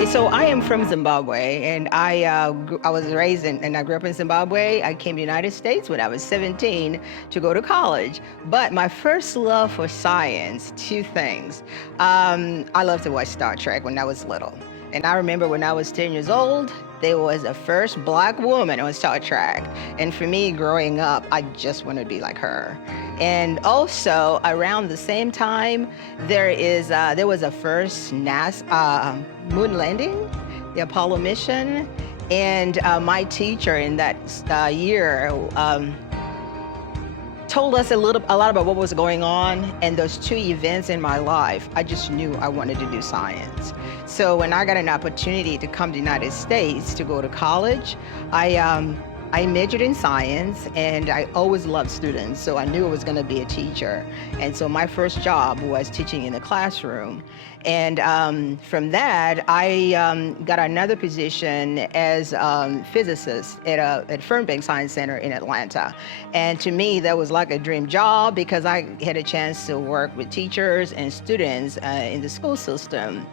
Okay, so I am from Zimbabwe, and I was raised and I grew up in Zimbabwe. I came to the United States when I was 17 to go to college. But my first love for science, two things. I loved to watch Star Trek when I was little. And I remember when I was 10 years old, there was a first Black woman on Star Trek. And for me, growing up, I just wanted to be like her. And also, around the same time, there was a first NASA moon landing, the Apollo mission. And my teacher in that year told us a lot about what was going on, and those two events in my life, I just knew I wanted to do science. So when I got an opportunity to come to the United States to go to college, I majored in science, and I always loved students, so I knew I was going to be a teacher. And so my first job was teaching in the classroom. And from that, I got another position as a physicist at Paving Science Center in Atlanta. And to me, that was like a dream job because I had a chance to work with teachers and students in the school system.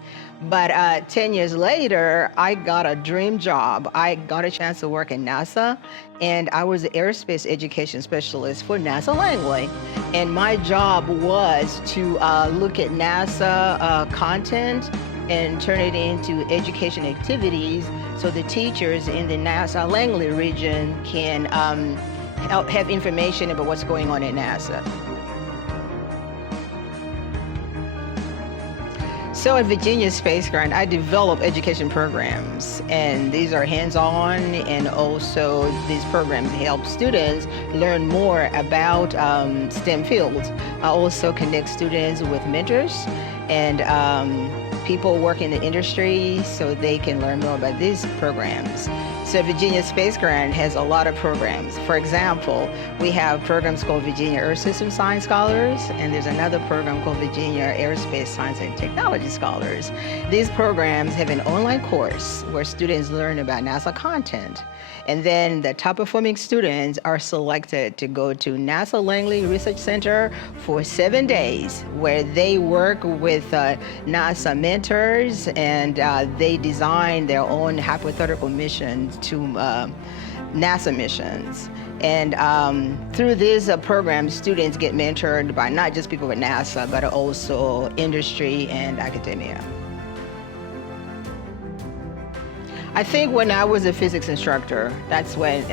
But 10 years later, I got a dream job. I got a chance to work in NASA, and I was the aerospace education specialist for NASA Langley. And my job was to look at NASA content and turn it into education activities so the teachers in the NASA Langley region can have information about what's going on at NASA. So at Virginia Space Grant, I develop education programs, and these are hands-on, and also these programs help students learn more about STEM fields. I also connect students with mentors and people working in the industry so they can learn more about these programs. So Virginia Space Grant has a lot of programs. For example, we have programs called Virginia Earth System Science Scholars, and there's another program called Virginia Aerospace Science and Technology Scholars. These programs have an online course where students learn about NASA content. And then the top performing students are selected to go to NASA Langley Research Center for 7 days, where they work with NASA mentors, and they design their own hypothetical missions to NASA missions. And through this program, students get mentored by not just people at NASA, but also industry and academia. I think when I was a physics instructor, that's when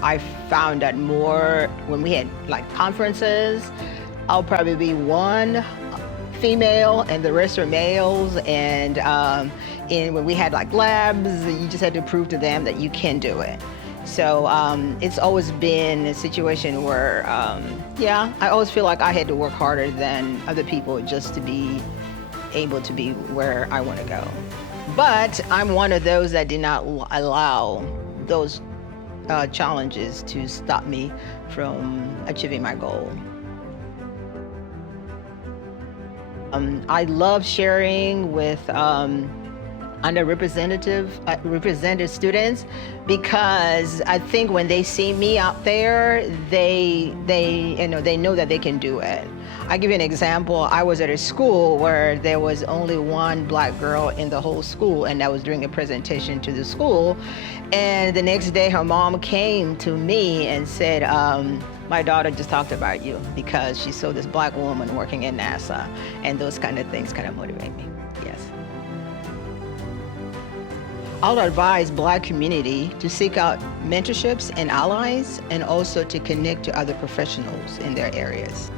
I found that more, when we had like conferences, I'll probably be one female and the rest are males. And when we had like labs, you just had to prove to them that you can do it. So it's always been a situation where, yeah, I always feel like I had to work harder than other people just to be able to be where I want to go. But I'm one of those that did not allow those challenges to stop me from achieving my goal. I love sharing with represented students, because I think when they see me out there, they know that they can do it. I'll give you an example. I was at a school where there was only one Black girl in the whole school, and I was doing a presentation to the school. And the next day, her mom came to me and said, my daughter just talked about you because she saw this Black woman working at NASA. And those kind of things kind of motivate me, yes. I'll advise Black community to seek out mentorships and allies, and also to connect to other professionals in their areas.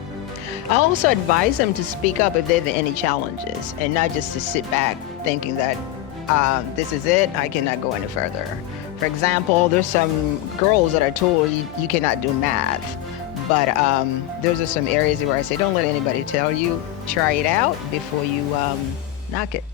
I also advise them to speak up if they have any challenges, and not just to sit back thinking that this is it, I cannot go any further. For example, there's some girls that are told you cannot do math, but those are some areas where I say, don't let anybody tell you, try it out before you knock it.